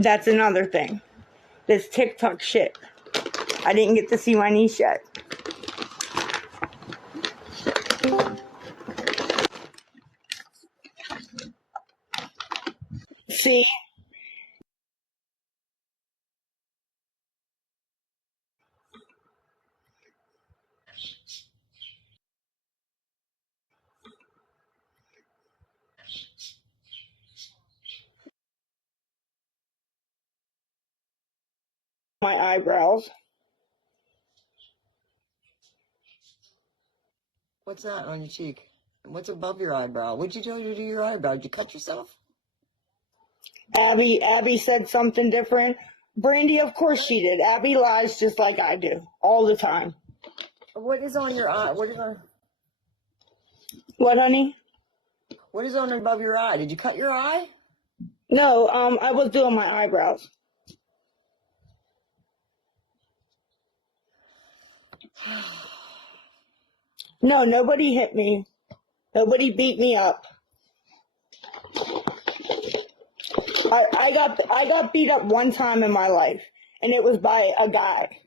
That's another thing. This TikTok shit. I didn't get to see my niece yet. See? My eyebrows. What's that on your cheek? What's above your eyebrow? What'd you do to your eyebrow? Did you cut yourself? Abby said something different. Brandy, of course she did. Abby lies just like I do. All the time. What is on your eye? What, honey? What is on above your eye? Did you cut your eye? No, I was doing my eyebrows. No, nobody hit me. Nobody beat me up. I got beat up one time in my life, and it was by a guy.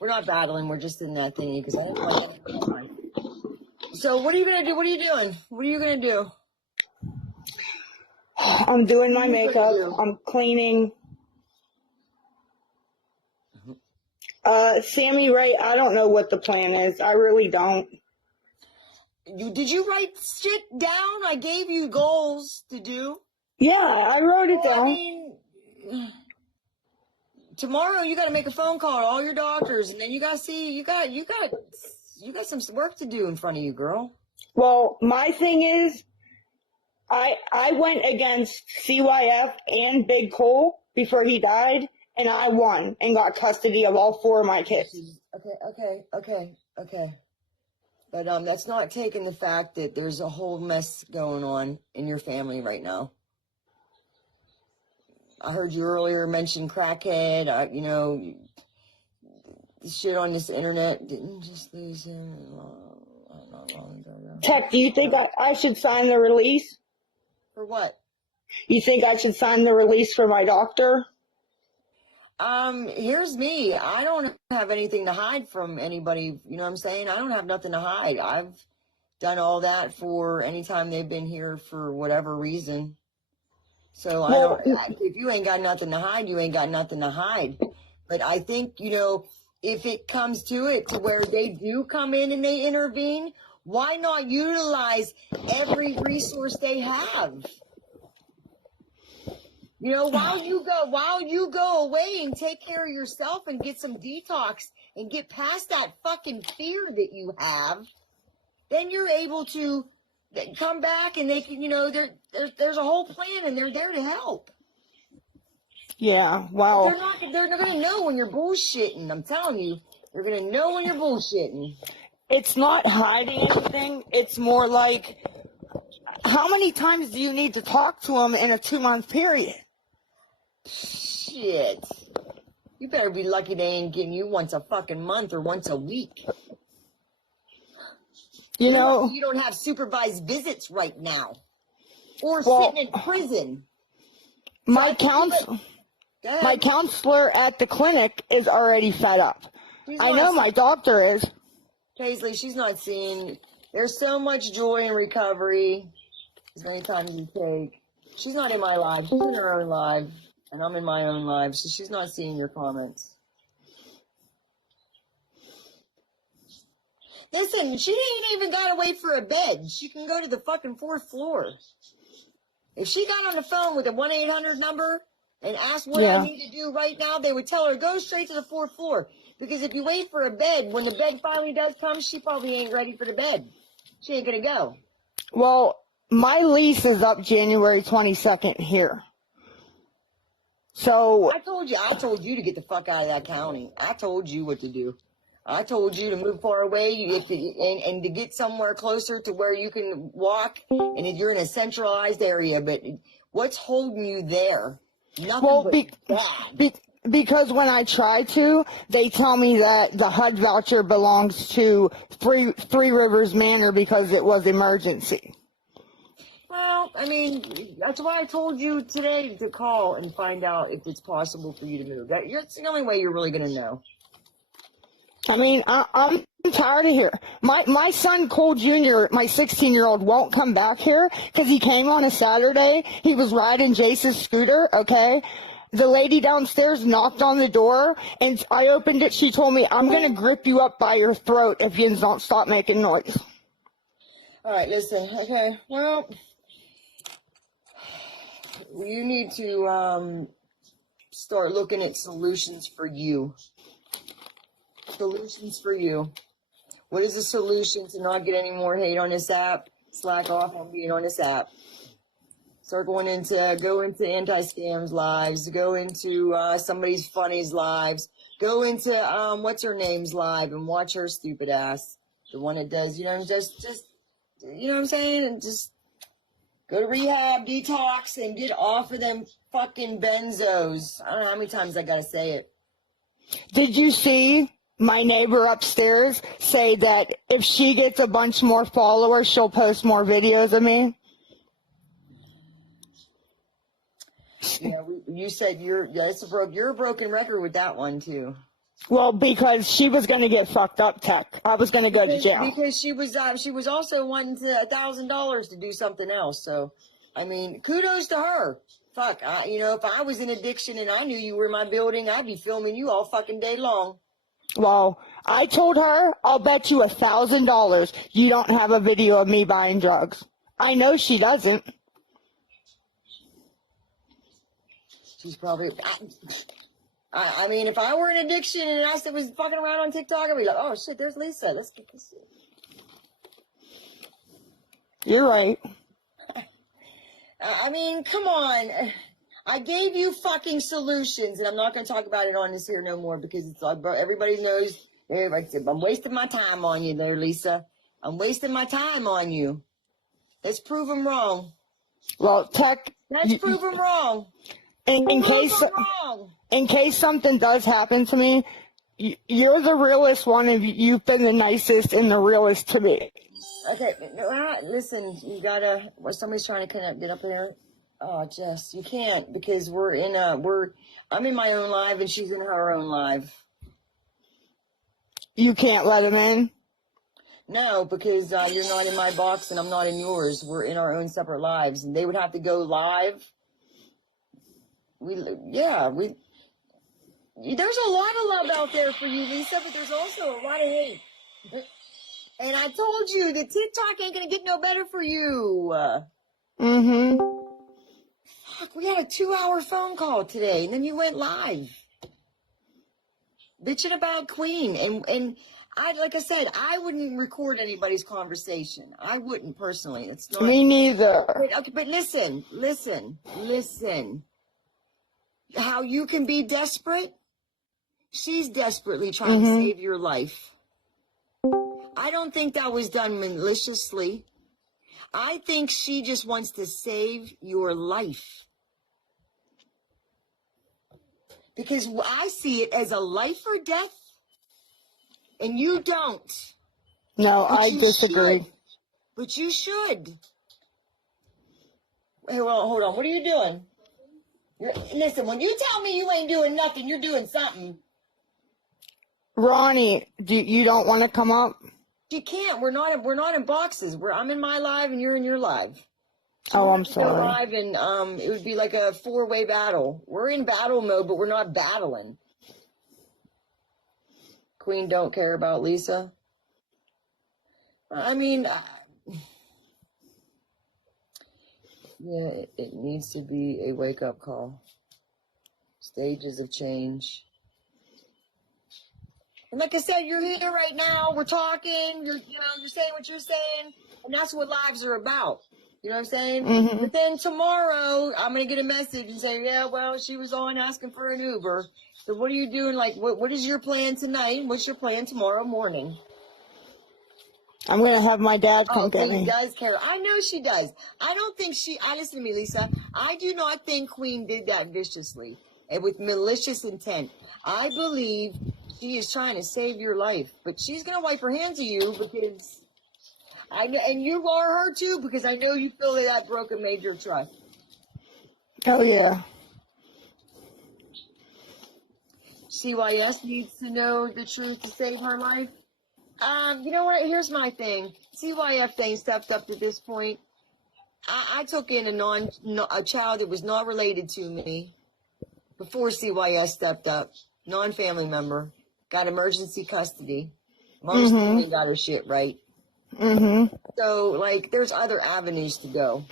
We're not battling. We're just in that thingy because I don't like it. So what are you gonna do? What are you doing? What are you gonna do? I'm doing my makeup. I'm cleaning. Sammy Ray, I don't know what the plan is. I really don't. Did you write shit down? I gave you goals to do. Yeah, I wrote it down. I mean, tomorrow you got to make a phone call to all your doctors, and then you got to see you got some work to do in front of you, girl. Well, my thing is, I went against CYF and Big Cole before he died, and I won and got custody of all 4 of my kids. Okay. But that's not taking the fact that there's a whole mess going on in your family right now. I heard you earlier mention crackhead. Shit on this internet. Didn't just lose him not long ago. Tech, do you think I should sign the release? For what? You think I should sign the release for my doctor? Here's me. I don't have anything to hide from anybody. You know what I'm saying? I don't have nothing to hide. I've done all that for any time they've been here for whatever reason. So if you ain't got nothing to hide, you ain't got nothing to hide. But I think, if it comes to it to where they do come in and they intervene, why not utilize every resource they have? While you go away and take care of yourself and get some detox and get past that fucking fear that you have, then you're able to come back and they can, there's a whole plan and they're there to help. Yeah, wow. They're not going to know when you're bullshitting. I'm telling you, they're going to know when you're bullshitting. It's not hiding anything. It's more like, how many times do you need to talk to them in a 2-month period? Shit. You better be lucky they ain't getting you once a fucking month or once a week. You don't have supervised visits right now. Or sitting in prison. My counselor at the clinic is already fed up. I know my doctor is. Paisley, she's not seeing. There's so much joy in recovery. As many times you take. She's not in my life. She's in her own life. And I'm in my own life. So she's not seeing your comments. Listen, she ain't even got to wait for a bed. She can go to the fucking 4th floor. If she got on the phone with a 1-800 number and asked what I need to do right now, they would tell her, go straight to the 4th floor. Because if you wait for a bed, when the bed finally does come, she probably ain't ready for the bed. She ain't going to go. Well, my lease is up January 22nd here. So I told you to get the fuck out of that county. I told you what to do. I told you to move far away and to get somewhere closer to where you can walk and if you're in a centralized area. But what's holding you there? Nothing but bad. because when I try to, they tell me that the HUD voucher belongs to Three Rivers Manor because it was emergency. Well, I mean, that's why I told you today to call and find out if it's possible for you to move. That's the only way you're really going to know. I mean, I'm tired of here. My son Cole Jr., my 16-year-old, won't come back here because he came on a Saturday. He was riding Jace's scooter, okay? The lady downstairs knocked on the door, and I opened it. She told me, I'm going to grip you up by your throat if you don't stop making noise. All right, listen, okay, well, you need to start looking at solutions for you. Solutions for you. What is the solution to not get any more hate on this app? Slack off on being on this app. Start go into anti-scams lives, go into somebody's funny's lives, go into what's her name's live and watch her stupid ass. The one that does, you know, just you know what I'm saying? And just go to rehab, detox, and get off of them fucking benzos. I don't know how many times I gotta say it. Did you see my neighbor upstairs say that if she gets a bunch more followers, she'll post more videos of me? Yeah, you said you're a broken record with that one too. Well, because she was going to get fucked up, Tech. I was going to go to jail. Because she was also wanting $1,000 to do something else. So, I mean, kudos to her. Fuck, you know, if I was in addiction and I knew you were in my building, I'd be filming you all fucking day long. Well, I told her, I'll bet you $1,000 you don't have a video of me buying drugs. I know she doesn't. She's probably... I mean, if I were in addiction and I was fucking around on TikTok, I'd be like, oh shit, there's Lisa. Let's get this. You're right. I mean, come on. I gave you fucking solutions, and I'm not going to talk about it on this here no more because it's like, everybody knows. I'm wasting my time on you there, Lisa. I'm wasting my time on you. Let's prove them wrong. Well, Tech... Let's prove them wrong. In case something does happen to me, you're the realest one, and you've been the nicest and the realest to me. Okay, listen, you gotta. Somebody's trying to get up there. Oh, Jess, you can't because I'm in my own live and she's in her own live. You can't let him in? No, because you're not in my box and I'm not in yours. We're in our own separate lives, and they would have to go live. There's a lot of love out there for you, Lisa, but there's also a lot of hate. And I told you that TikTok ain't gonna get no better for you. Mm-hmm. Fuck, we had a 2-hour phone call today, and then you went live. Bitching about Queen. And like I said, I wouldn't record anybody's conversation. I wouldn't personally. It's not. Me neither. But listen. How you can be desperate? She's desperately trying to save your life. I don't think that was done maliciously. I think she just wants to save your life. Because I see it as a life or death, and you don't. No, I disagree. But you should. Hey, well, hold on. What are you doing? Listen, when you tell me you ain't doing nothing, you're doing something. Ronnie, you don't want to come up? You can't. We're not in boxes. I'm in my live and you're in your live. So I'm sorry. Live and it would be like a 4-way battle. We're in battle mode, but we're not battling. Queen don't care about Lisa. I mean, yeah, it needs to be a wake-up call. Stages of change. And like I said, you're here right now. We're talking. You're saying what you're saying, and that's what lives are about. You know what I'm saying? Mm-hmm. But then tomorrow, I'm gonna get a message and say, yeah, well, she was on asking for an Uber. So what are you doing? Like, what is your plan tonight? What's your plan tomorrow morning? I'm going to have my dad come get me. Queen does care. I know she does. I don't think listen to me, Lisa. I do not think Queen did that viciously. and with malicious intent. I believe she is trying to save your life, but she's gonna wipe her hands of you because and you are her too, because I know you feel that broken made your trust. Oh yeah. CYS needs to know the truth to save her life. You know what? Here's my thing. CYF thing stepped up to this point. I took in a child that was not related to me before CYS stepped up. Non-family member, got emergency custody. Mom still ain't got her shit right. So like, there's other avenues to go.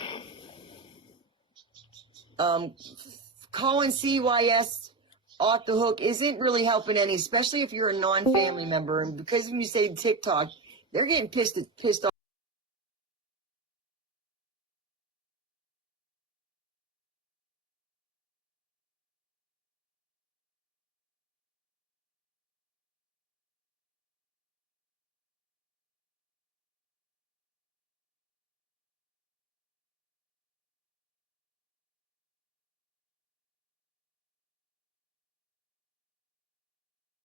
Calling CYS off the hook isn't really helping any, especially if you're a non-family member. And because when you say TikTok, they're getting pissed off.